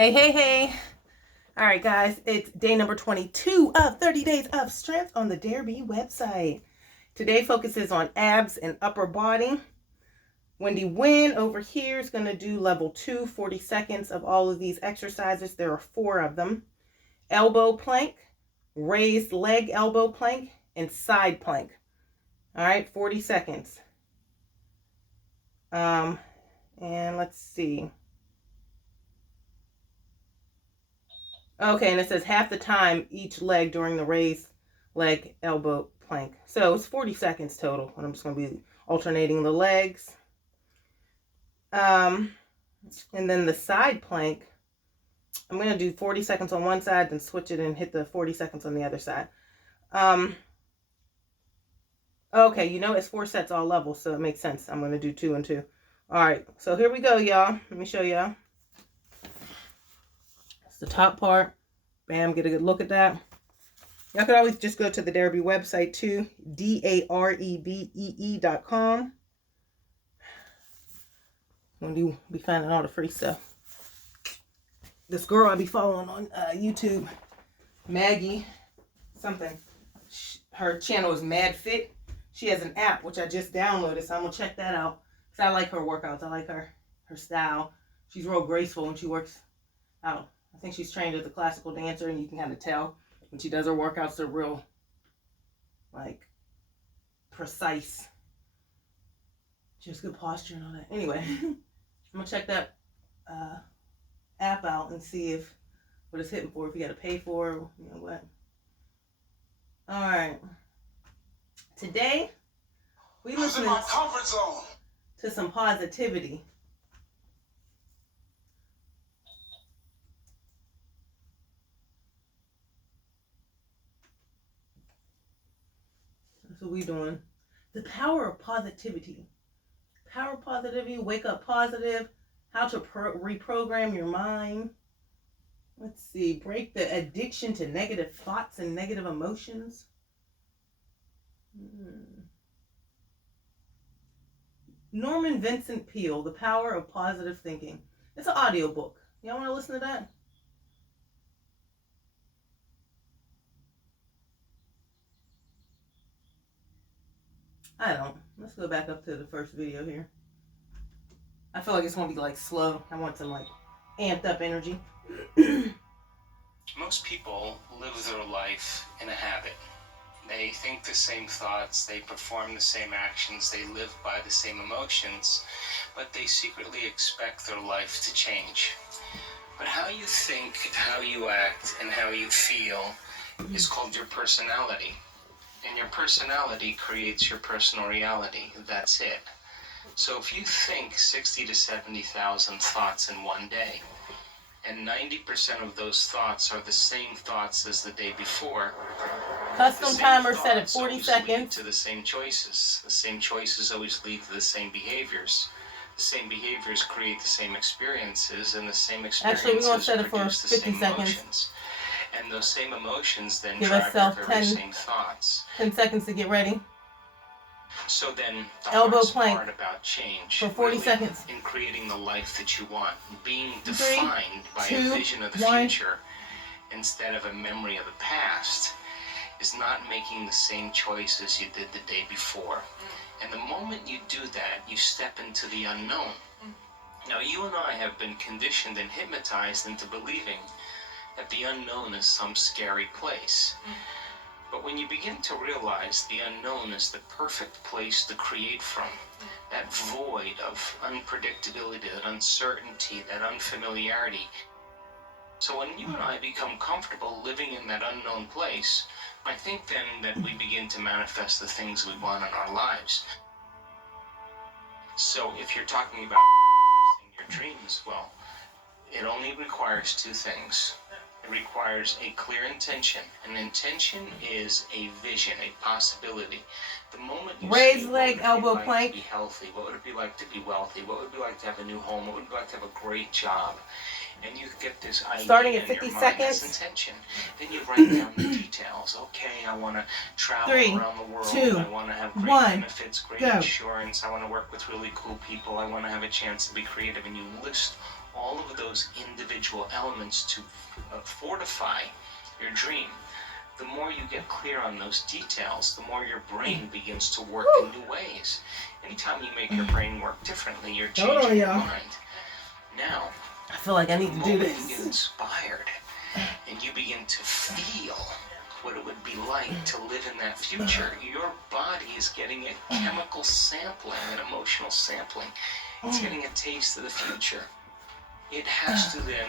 Hey, hey, hey. All right, guys, it's day number 22 of 30 Days of Strength on the Dare Be website. Today focuses on abs and upper body. Wendy Wynn over here is going to do level 2, 40 seconds of all of these exercises. There are 4 of them. Elbow plank, raised leg elbow plank, and side plank. All right, 40 seconds. And let's see. Okay, and it says half the time each leg during the raised leg elbow plank. So it's 40 seconds total, and I'm just going to be alternating the legs. And then the side plank, I'm going to do 40 seconds on one side, then switch it and hit the 40 seconds on the other side. Okay, you know it's 4 sets all levels, so it makes sense. I'm going to do 2 and 2. All right, so here we go, y'all. Let me show y'all. It's the top part. Bam, get a good look at that. Y'all can always just go to the Dare Be website too, DAREBEE.com. When you be finding all the free stuff. This girl I be following on YouTube, Maggie something. Her channel is Mad Fit. She has an app which I just downloaded, so I'm gonna check that out. Cause I like her workouts. I like her style. She's real graceful when she works out. I think she's trained as a classical dancer, and you can kind of tell when she does her workouts. They're real, like, precise. She has good posture and all that. Anyway, I'm gonna check that app out and see if what it's hitting for. If you got to pay for, you know what. All right. Today we listen to some positivity. That's what we doing. The power of positivity. Power of positivity. Wake up positive. How to reprogram your mind. Let's see. Break the addiction to negative thoughts and negative emotions. Norman Vincent Peale, The Power of Positive Thinking. It's an audiobook. Y'all want to listen to that? I don't. Let's go back up to the first video here. I feel like it's going to be like slow. I want some like amped up energy. Most people live their life in a habit. They think the same thoughts, they perform the same actions, they live by the same emotions, but they secretly expect their life to change. But how you think, how you act, and how you feel is called your personality. And your personality creates your personal reality. That's it. So if you think 60 to 70,000 thoughts in one day, and 90% of those thoughts are the same thoughts as the day before. Custom timer set at 40 seconds. Lead to the same choices. The same choices always lead to the same behaviors. The same behaviors create the same experiences, and the same experiences Actually, we're going to set it for produce 50 the same seconds. emotions. And those same emotions then Give drive your yourself very same thoughts. 10 seconds to get ready. So then, the elbow hardest plank part about change for 40 really seconds. In creating the life that you want, being defined 3, by 2, a vision of the 1. future instead of a memory of the past, is not making the same choices you did the day before. And the moment you do that, you step into the unknown. Now, you and I have been conditioned and hypnotized into believing that the unknown is some scary place. But when you begin to realize the unknown is the perfect place to create from, that void of unpredictability, that uncertainty, that unfamiliarity. So when you and I become comfortable living in that unknown place, I think then that we begin to manifest the things we want in our lives. So if you're talking about manifesting your dreams, well, it only requires 2 things. It requires a clear intention. An intention is a vision, a possibility. The moment you raise say, leg, elbow like plank. To be healthy, what would it be like to be wealthy? What would it be like to have a new home? What would it be like to have a great job? And you get this idea starting at 50 in your mind, seconds. that's intention. Then you write down the details. Okay, I want to travel 3, around the world. 2, I want to have great 1, benefits, great go. insurance. I want to work with really cool people. I want to have a chance to be creative. And you list all of those individual elements to fortify your dream. The more you get clear on those details, the more your brain begins to work in new ways. Anytime you make your brain work differently, you're changing your mind. Now, I feel like I need to do you this. get inspired and you begin to feel what it would be like to live in that future, your body is getting a chemical sampling, an emotional sampling. It's getting a taste of the future. It has to then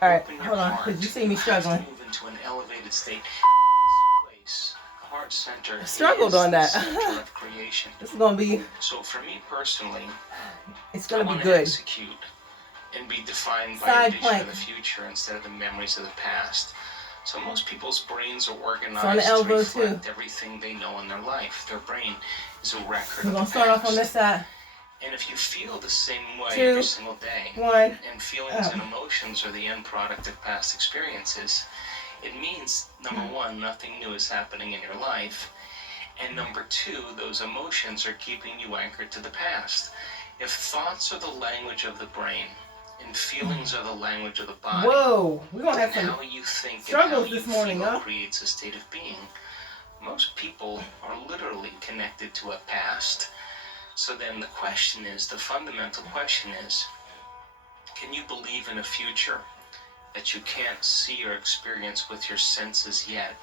open your heart. Because you see me struggling. It has to move into an elevated state. This place, the heart center, I struggled on that. is the center of creation. This is gonna be. So for me personally, It's gonna I be good. Execute and be defined by Side a vision plank. of the future instead of the memories of the past. So most people's brains are organized It's on the elbow to reflect too. everything they know in their life. Their brain is a record We're of gonna the start off on past. this side. And if you feel the same way 2, every single day, 1. and feelings and emotions are the end product of past experiences, it means, number one, nothing new is happening in your life. And number two, those emotions are keeping you anchored to the past. If thoughts are the language of the brain, and feelings are the language of the body, Whoa, we're gonna have then some how you think struggles and how this you morning, feel huh? creates a state of being. Most people are literally connected to a past. So then the question is, the fundamental question is, can you believe in a future that you can't see or experience with your senses yet,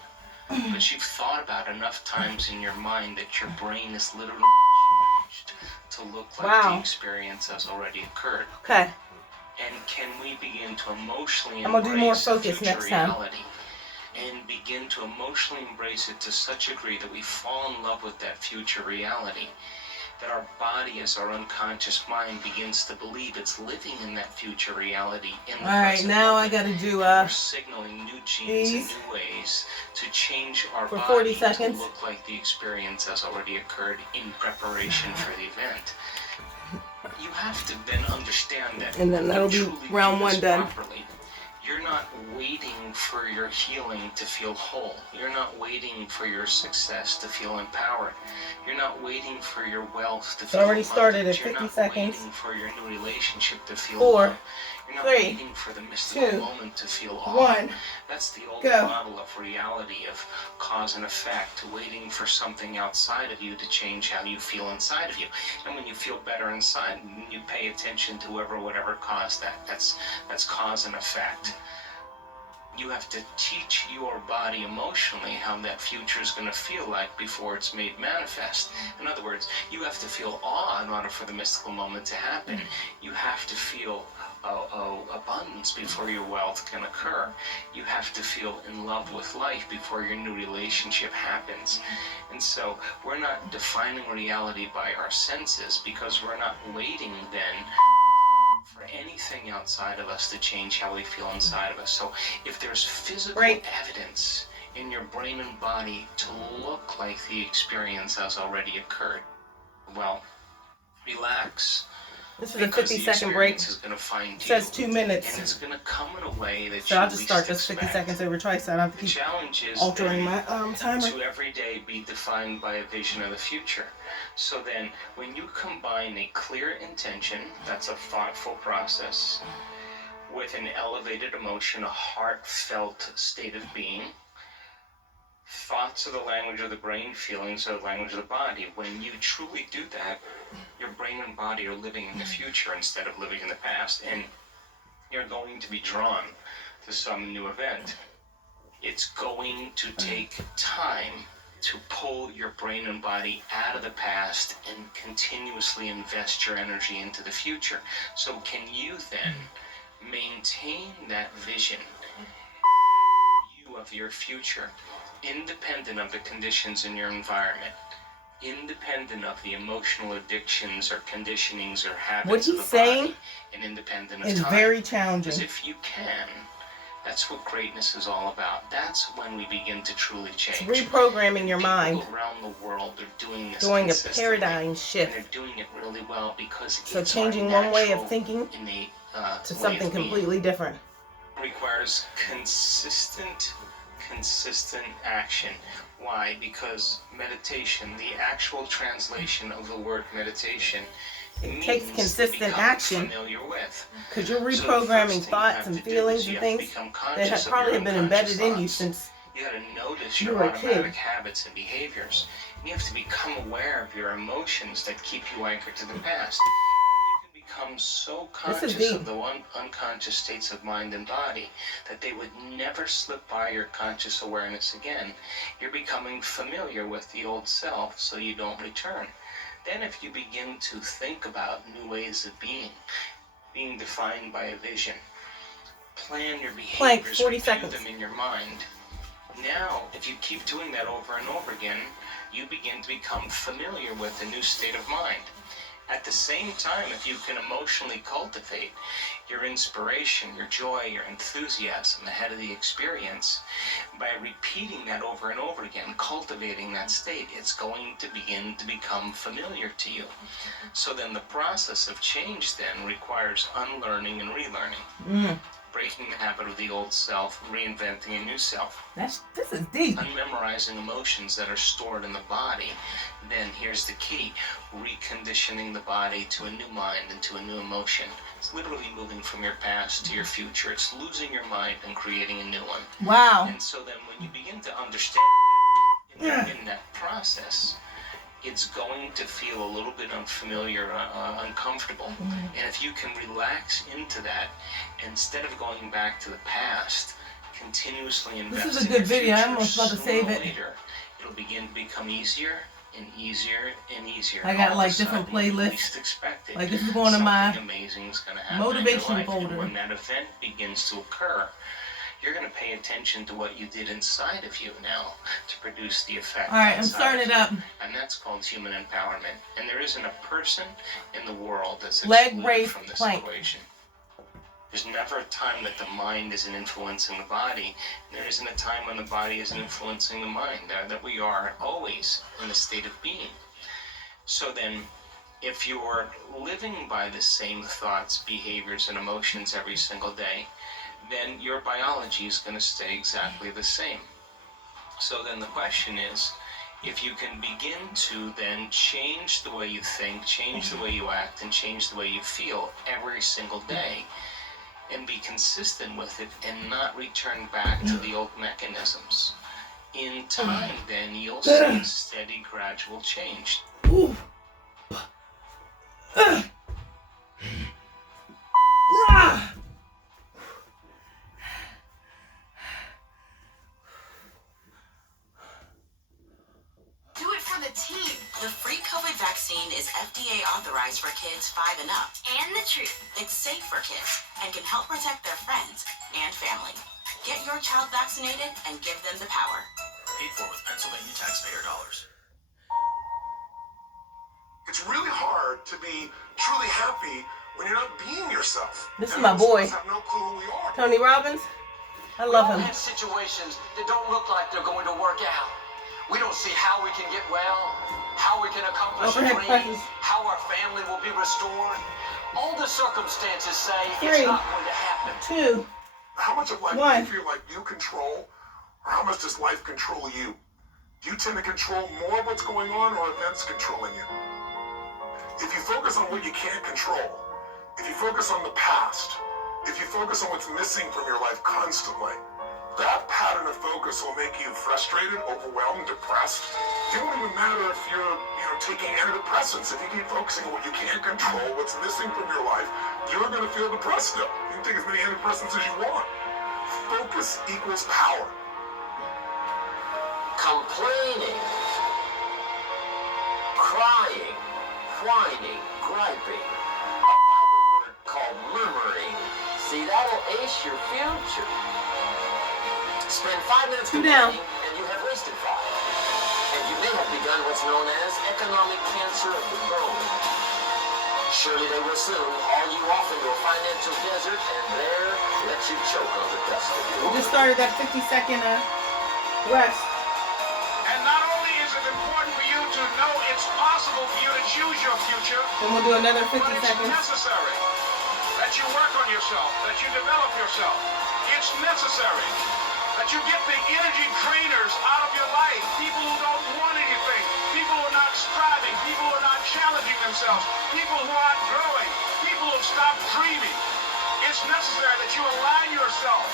but you've thought about enough times in your mind that your brain is literally changed to look like the experience has already occurred? Okay. And can we begin to emotionally I'm gonna do more embrace the focus future next time. reality and begin to emotionally embrace it to such a degree that we fall in love with that future reality, that our body as our unconscious mind begins to believe it's living in that future reality in the Alright, present now moment. I gotta do We're signaling new genes these and new ways to change our for body 40 seconds. to look like the experience has already occurred in preparation for the event. You have to then understand that, And then that'll be truly round do this 1 done. properly, you're not waiting for your healing to feel whole. You're not waiting for your success to feel empowered. You're not waiting for your wealth to feel already started abundant. at You're 50 not seconds. waiting for your new relationship to feel 4, love. You're not 3, waiting for the mystical 2, moment to feel awe. 1. That's the old Go. model of reality, of cause and effect, waiting for something outside of you to change how you feel inside of you. And when you feel better inside, you pay attention to whatever caused that. That's cause and effect. You have to teach your body emotionally how that future is going to feel like before it's made manifest. In other words, you have to feel awe in order for the mystical moment to happen. You have to feel abundance before your wealth can occur. You have to feel in love with life before your new relationship happens. And so we're not defining reality by our senses, because we're not waiting then for anything outside of us to change how we feel inside of us. So if there's physical evidence in your brain and body to look like the experience has already occurred, well, relax. This is a 50-second break. Is gonna find It says 2 minutes. and it's going to come in a way that So you I'll just start least this 50 expect. seconds every twice. I don't have to The keep challenge is altering my timer. to every day be defined by a vision of the future. So then, when you combine a clear intention, that's a thoughtful process, with an elevated emotion, a heartfelt state of being, thoughts are the language of the brain, feelings are the language of the body. When you truly do that, your brain and body are living in the future instead of living in the past, and you're going to be drawn to some new event. It's going to take time to pull your brain and body out of the past and continuously invest your energy into the future. So can you then maintain that vision, view of your future, independent of the conditions in your environment, independent of the emotional addictions or conditionings or habits What of he's the saying body, and independent of is time? very Because challenging. if you can, that's what greatness is all about. That's when we begin to truly change. It's reprogramming your mind. People around the world are doing this Doing a consistently, paradigm and shift. they're doing it really well because So it's changing our one way of natural, thinking innate, to way something of being. completely different. Requires consistent action. Why? Because meditation, the actual translation of the word meditation, It takes means to consistent become action, familiar with. because you're So the first reprogramming thing you thoughts have and to do feelings is you and have to things become that conscious have of probably your been unconscious embedded in you thoughts. since You got to notice you your were a kid. automatic habits and behaviors. You have to become aware of your emotions that keep you anchored to the past. You can become so conscious of the unconscious states of mind and body that they would never slip by your conscious awareness again. You're becoming familiar with the old self so you don't return. Then if you begin to think about new ways of being defined by a vision, plan your behaviors, 40 review seconds. them in your mind. Now, if you keep doing that over and over again, you begin to become familiar with a new state of mind. At the same time, if you can emotionally cultivate your inspiration, your joy, your enthusiasm ahead of the experience, by repeating that over and over again, cultivating that state, it's going to begin to become familiar to you. So then the process of change then requires unlearning and relearning. Breaking the habit of the old self, reinventing a new self. This is deep. Unmemorizing emotions that are stored in the body. Then here's the key: reconditioning the body to a new mind and to a new emotion. It's literally moving from your past to your future. It's losing your mind and creating a new one. Wow. And so then when you begin to understand that in that process, it's going to feel a little bit unfamiliar, uncomfortable. And if you can relax into that, instead of going back to the past, continuously investing This is a good in video. future, I'm almost about to save it. Later, it'll begin to become easier and easier and easier. I got All like of a different sudden, when you playlists. least expect it, Like this is going to my something amazing is going to happen motivation in your life. folder. And when that event begins to occur, you're going to pay attention to what you did inside of you now to produce the effect. All right, I'm outside starting of it you. up. And that's called human empowerment. And there isn't a person in the world that's Leg excluded raise from this plank. equation. There's never a time that the mind isn't influencing the body. And there isn't a time when the body isn't influencing the mind. That we are always in a state of being. So then, if you're living by the same thoughts, behaviors, and emotions every single day, then your biology is going to stay exactly the same. So then the question is, if you can begin to then change the way you think, change the way you act, and change the way you feel every single day, and be consistent with it and not return back to the old mechanisms, in time then you'll see a steady, gradual change. Do it for the team. The free COVID vaccine is FDA authorized for kids 5 and up. And the truth. It's safe for kids and can help protect their friends and family. Get your child vaccinated and give them the power. Paid for with Pennsylvania taxpayer dollars. It's really hard to be truly happy when you're not being yourself. This is And my most of boy. us have no clue who we are. Tony Robbins. I love We him. all have situations that don't look like they're going to work out. We don't see how we can get well, how we can accomplish a Overhead dream, presses. how our family will be restored. All the circumstances say 3, it's not going to happen. 2. How much of life do 1. you feel like you control, or how much does life control you? Do you tend to control more of what's going on, or events controlling you? If you focus on what you can't control, if you focus on the past, if you focus on what's missing from your life constantly, that pattern of focus will make you frustrated, overwhelmed, depressed. It won't even matter if you're, taking antidepressants. If you keep focusing on what you can't control, what's missing from your life, you're going to feel depressed still. You can take as many antidepressants as you want. Focus equals power. Complaining, crying, whining, griping. A Bible word called murmuring. See, that'll ace your future. Spend 5 minutes 2 down. complaining and you have wasted 5. And you may have begun what's known as economic cancer of the bone. Surely they will soon haul you off into a financial desert and there let you choke on the dust of your We just started that 50-second rest. And not only is it important for you to know it's possible for you to choose your future, Then we'll do another 50 but it's seconds. necessary that you work on yourself, that you develop yourself. It's necessary. That you get the energy drainers out of your life. People who don't want anything. People who are not striving. People who are not challenging themselves. People who aren't growing. People who have stopped dreaming. It's necessary that you align yourself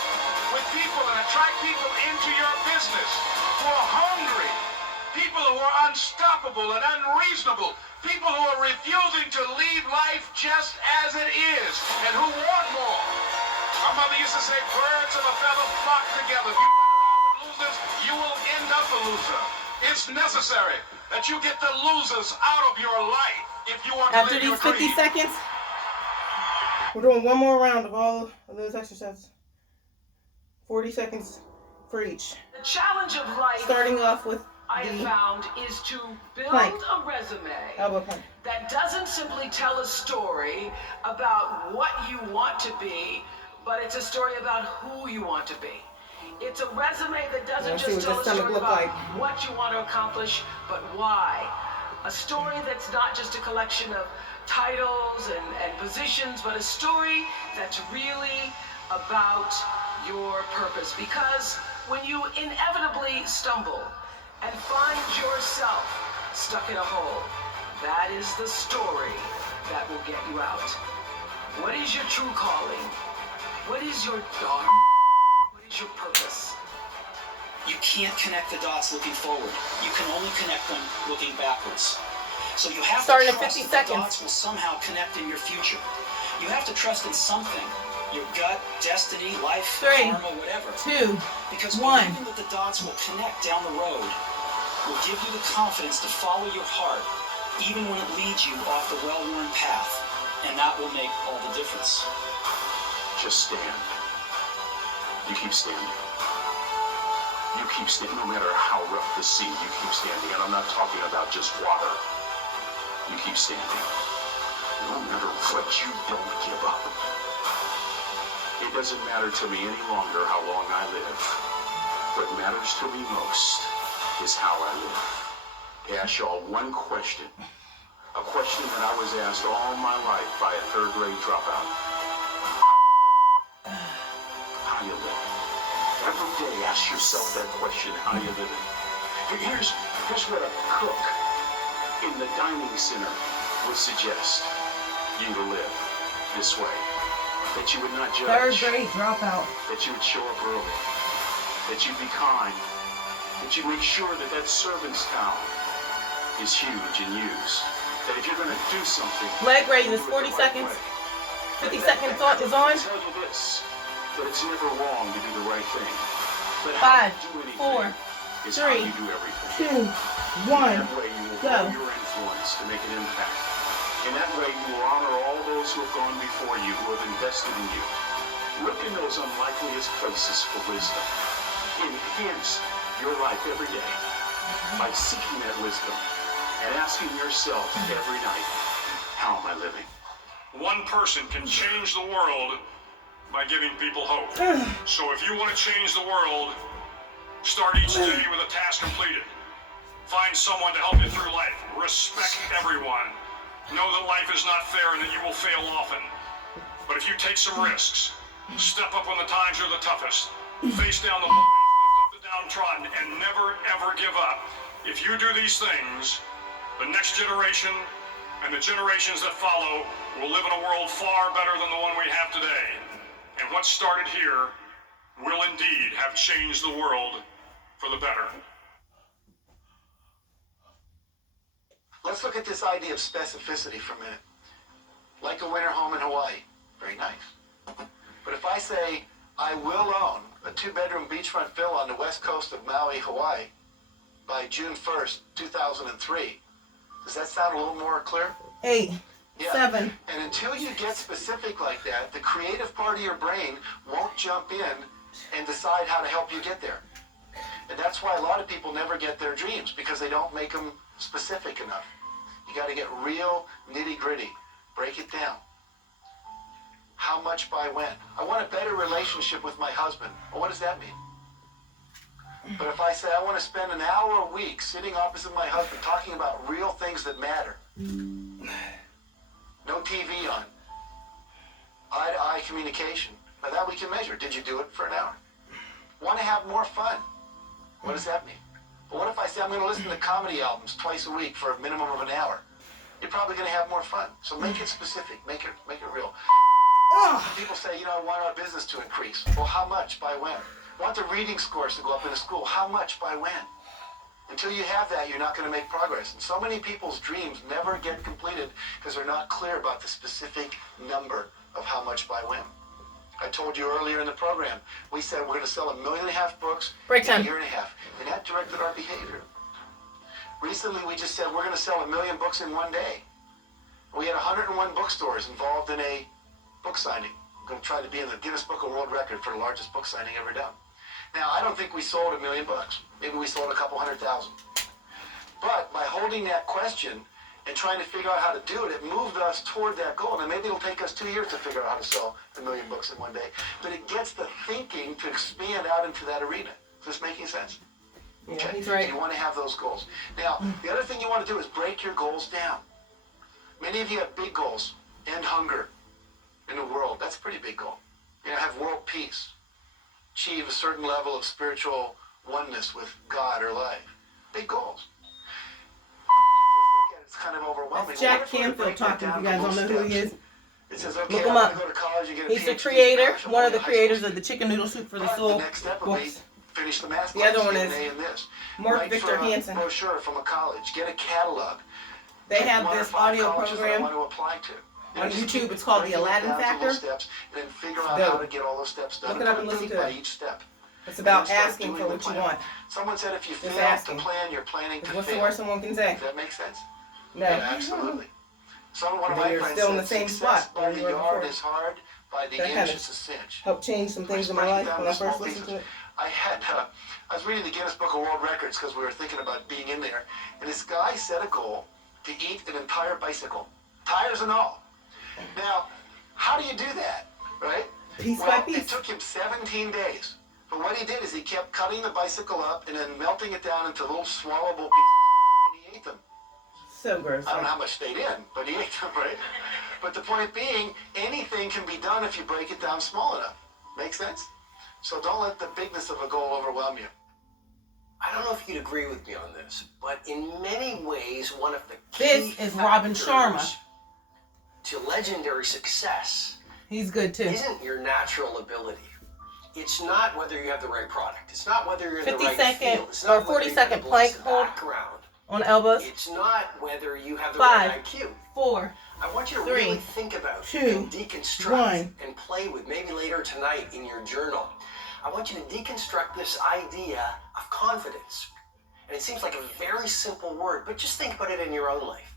with people and attract people into your business who are hungry. People who are unstoppable and unreasonable. People who are refusing to leave life just as it is and who want more. My mother used to say, birds of a feather flock together. If you run around with losers, you will end up a loser. It's necessary that you get the losers out of your life if you want to After live your these 50 dream. seconds, we're doing one more round of all of those exercises. 40 seconds for each. The challenge of life, Starting off with I have the found, is to build plank. a resume elbow plank. that doesn't simply tell a story about what you want to be, but it's a story about who you want to be. It's a resume that doesn't Let's see just what tell this a stomach story look about like. what you want to accomplish, but why. A story that's not just a collection of titles and positions, but a story that's really about your purpose. Because when you inevitably stumble and find yourself stuck in a hole, that is the story that will get you out. What is your true calling? What is your dharma? What is your purpose? You can't connect the dots looking forward. You can only connect them looking backwards. So you have Starting to at trust 50 that the seconds. dots will somehow connect in your future. You have to trust in something. Your gut, destiny, life, 3, karma, whatever. 2, Because 1. believing that the dots will connect down the road will give you the confidence to follow your heart, even when it leads you off the well-worn path. And that will make all the difference. Just stand. You keep standing. You keep standing. No matter how rough the sea, you keep standing. And I'm not talking about just water. You keep standing. No matter what, you don't give up. It doesn't matter to me any longer how long I live. What matters to me most is how I live. I ask y'all one question. A question that I was asked all my life by a third-grade dropout. How you living? Every day ask yourself that question, how you living? Here's what a cook in the dining center would suggest you to live this way. That you would not judge. Third grade dropout. That you would show up early. That you'd be kind. That you make sure that that servant's towel is huge and used. That if you're going to do something, Leg raise is do it 40 the right seconds. way. 50 seconds on is on. I tell you this, that it's never wrong to do the right thing. But 5, how you do anything 4, is how 3, you do everything. 2, 1. That way you will Go. grow your influence to make an impact. In that way you will honor all those who have gone before you, who have invested in you. Look in those unlikeliest places for wisdom. Enhance your life every day by seeking that wisdom and asking yourself every night, how am I living? One person can change the world by giving people hope. So if you want to change the world, start each day with a task completed. Find someone to help you through life. Respect everyone. Know that life is not fair and that you will fail often. But if you take some risks, step up when the times are the toughest, face down the boys, lift up the downtrodden, and never ever give up. If you do these things, the next generation and the generations that follow will live in a world far better than the one we have today. And what started here will indeed have changed the world for the better. Let's look at this idea of specificity for a minute. Like a winter home in Hawaii. Very nice. But if I say, I will own a 2-bedroom beachfront villa on the west coast of Maui, Hawaii by June 1st, 2003, does that sound a little more clear? 8, Yeah. 7. And until you get specific like that, the creative part of your brain won't jump in and decide how to help you get there. And that's why a lot of people never get their dreams, because they don't make them specific enough. You got to get real nitty-gritty. Break it down. How much by when? I want a better relationship with my husband. Well, what does that mean? But if I say I want to spend an hour a week sitting opposite my husband talking about real things that matter. No TV on. Eye-to-eye communication. By that we can measure. Did you do it for an hour? want to have more fun. What does that mean? But what if I say I'm going to listen to comedy albums twice a week for a minimum of an hour? You're probably going to have more fun. So make it specific. Make it real. People say, I want our business to increase. Well, how much? By when? I want the reading scores to go up in a school. How much? By when? Until you have that, you're not going to make progress. And so many people's dreams never get completed because they're not clear about the specific number of how much by when. I told you earlier in the program, we said we're going to sell 1.5 million books Break time. in a year and a half. And that directed our behavior. Recently, we just said we're going to sell 1 million books in one day. We had 101 bookstores involved in a book signing. I'm going to try to be in the Guinness Book of World Record for the largest book signing ever done. Now, I don't think we sold 1 million books. Maybe we sold a couple 100,000. But by holding that question and trying to figure out how to do it, it moved us toward that goal. Now, maybe it'll take us 2 years to figure out how to sell 1 million books in one day. But it gets the thinking to expand out into that arena. Is this making sense? Yeah, Okay. he's right. You want to have those goals. Now, the other thing you want to do is break your goals down. Many of you have big goals. End hunger in the world. That's a pretty big goal. Have world peace. Achieve a certain level of spiritual oneness with God or life. Big goals. When you first look at it, it's kind of overwhelming. That's Jack What if we Canfield break that talking, if down you guys to don't know little who he is. steps? It says, okay, Look him I'm up. going to go to college and get a He's the PhD. creator, Gosh, I'm one of going the to high creators school. of the Chicken Noodle Soup for the But Soul the next step will be books. finish the math The class, other one get is an A in this. Mark Write Victor for a Hansen. brochure from a college. Get a catalog. They Pick have 1 or this 5 audio colleges that I program want to apply to. on Just YouTube. keep It's called The breaking it Aladdin down to little Factor. steps, and then figure out Dope. how to get all those steps done. Look it up and Put a listen date to by it. each step. It's about And then start asking doing for the what you plan. want. Someone said if you Just fail asking. to plan, you're planning to What's the fail. worst someone can say? Does that make sense? No. Yeah, absolutely. One of Then my you're friends still in said, the same success spot by where the you were yard before. is hard, by the That inch kind of it's a cinch. Helped change some things in my life when I first listened to it. I was reading the Guinness Book of World Records because we were thinking about being in there, and this guy set a goal to eat an entire bicycle, tires and all. Now, how do you do that, right? Piece by Well, piece. it took him 17 days. But what he did is he kept cutting the bicycle up and then melting it down into little swallowable pieces, and he ate them. So gross. I don't know how much stayed in, but he ate them, right? But the point being, anything can be done if you break it down small enough. Make sense? So don't let the bigness of a goal overwhelm you. I don't know if you'd agree with me on this, but in many ways, one of the This key is Robin Sharma. factors to legendary success He's good too. isn't your natural ability. It's not whether you have the right product. It's not whether you're in the 50 right second field. It's or not whether 40 you have second the plank blessed hold background. on elbows. It's not whether you have the 5, right IQ. 4. I want you to 3, really think about 2, and deconstruct 1. and play with, maybe later tonight in your journal. I want you to deconstruct this idea of confidence. And it seems like a very simple word, but just think about it in your own life.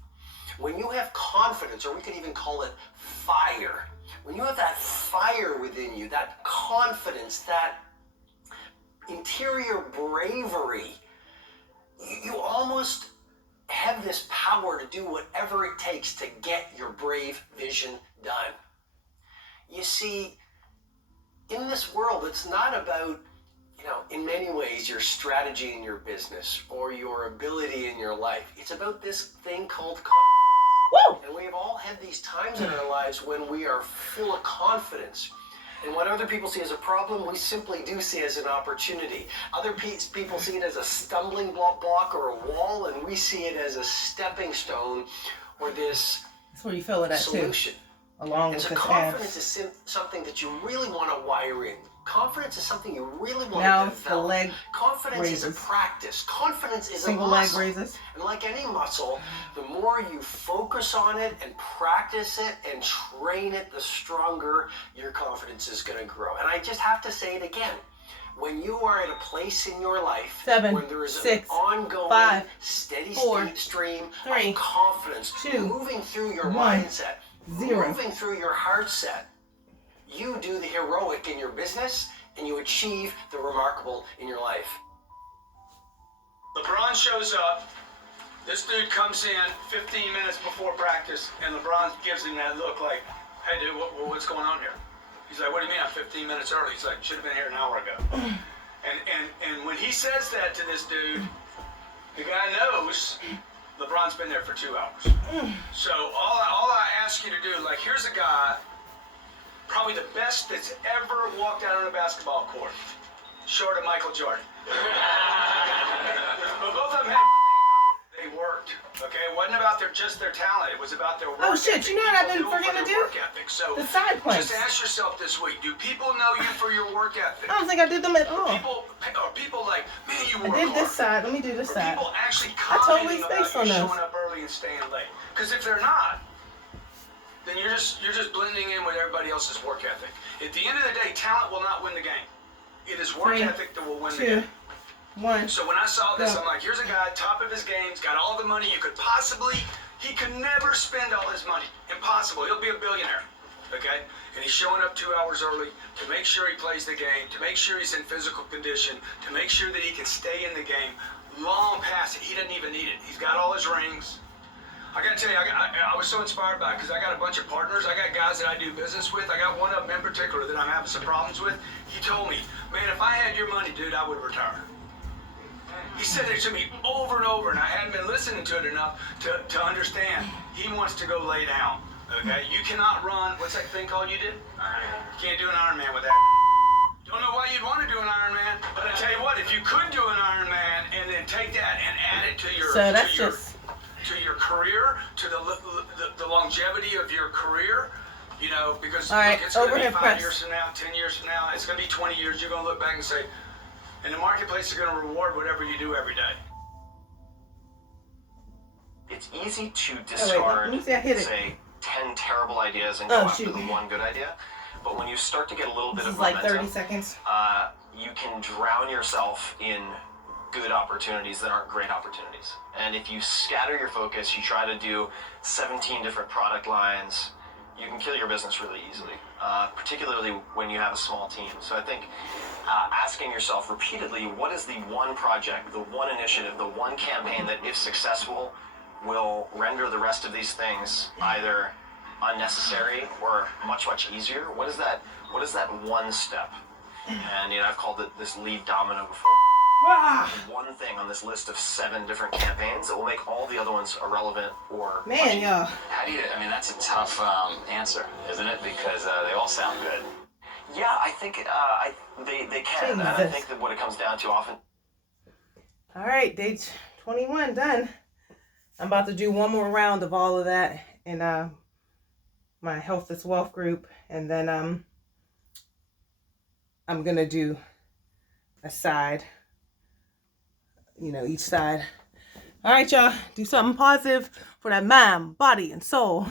When you have confidence, or we could even call it fire, when you have that fire within you, that confidence, that interior bravery, you almost have this power to do whatever it takes to get your brave vision done. You see, in this world, it's not about, in many ways, your strategy in your business or your ability in your life. It's about this thing called confidence. Woo! And we've all had these times in our lives when we are full of confidence. And what other people see as a problem, we simply do see as an opportunity. Other people see it as a stumbling block or a wall, and we see it as a stepping stone or this That's where you feel it at solution. too. Along And with so this confidence ass. is something that you really want to wire in. Confidence is something you really want Now to it's the develop. leg Confidence is a raises. practice. Confidence is Single a leg muscle. raises. And like any muscle, the more you focus on it and practice it and train it, the stronger your confidence is going to grow. And I just have to say it again. When you are at a place in your life 7, when there is 6, an ongoing, 5, steady 4, stream 3, of confidence 2, moving through your 1, mindset, 0. moving through your heart set, you do the heroic in your business and you achieve the remarkable in your life. LeBron shows up. This dude comes in 15 minutes before practice, and LeBron gives him that look like, hey, dude, what's going on here? He's like, what do you mean I'm 15 minutes early? He's like, should have been here an hour ago. And when he says that to this dude, the guy knows LeBron's been there for 2 hours. So all I ask you to do, like, here's a guy, probably the best that's ever walked out on a basketball court. short of Michael Jordan. But both of them had they worked. Okay, it wasn't about just their talent. It was about their work. Oh shit! ethic. You know what I've been People knew forgetting to for their do? work ethic. So The side planks. just ask yourself this week: do people know you for your work ethic? I don't think I did them at all. People like, man, you work I did this hard. side. Let me do this Or side. people actually I totally commenting about spaced you on those. showing up early and staying late. Because if they're not, then you're just blending in with everybody else's work ethic. At the end of the day, talent will not win the game. It is work 3, ethic that will win the 2, game. 1. So when I saw this, Go. I'm like, here's a guy, top of his game, he's got all the money you could possibly, he could never spend all his money. Impossible. He'll be a billionaire. Okay? And he's showing up 2 hours early to make sure he plays the game, to make sure he's in physical condition, to make sure that he can stay in the game long past it. He doesn't even need it. He's got all his rings. I gotta tell you, I was so inspired by it because I got a bunch of partners. I got guys that I do business with. I got one of them in particular that I'm having some problems with. He told me, man, if I had your money, dude, I would retire. He said it to me over and over, and I hadn't been listening to it enough to understand. He wants to go lay down, okay? You cannot run, what's that thing called you did? You can't do an Ironman with that. Don't know why you'd want to do an Ironman, but I tell you what, if you could do an Ironman and then take that and add it to your... So that's just... to your career, to the longevity of your career, you know, because all right, look, it's going to be overhead 5 press. years from now, 10 years from now, it's going to be 20 years, you're going to look back and say, and the marketplace is going to reward whatever you do every day. It's easy to let discard, me see, I hit it. say, 10 terrible ideas and Oh, go after shoot. the one good idea. But when you start to get a little bit This of is like momentum, 30 seconds. you can drown yourself in good opportunities that aren't great opportunities. And if you scatter your focus, you try to do 17 different product lines, you can kill your business really easily, particularly when you have a small team. So I think asking yourself repeatedly, what is the one project, the one initiative, the one campaign that, if successful, will render the rest of these things either unnecessary or much, much easier? What is that one step? And, you know, I've called it this lead domino before. One thing on this list of 7 different campaigns that will make all the other ones irrelevant or... Man, y'all. How do you, I mean, that's a tough answer, isn't it? Because they all sound good. Yeah, I think they can. And I think that what it comes down to often... All right, day 21 done. I'm about to do one more round of all of that in my Health is Wealth group. And then I'm going to do a side. You know, each side. All right, y'all. Do something positive for that mind, body, and soul.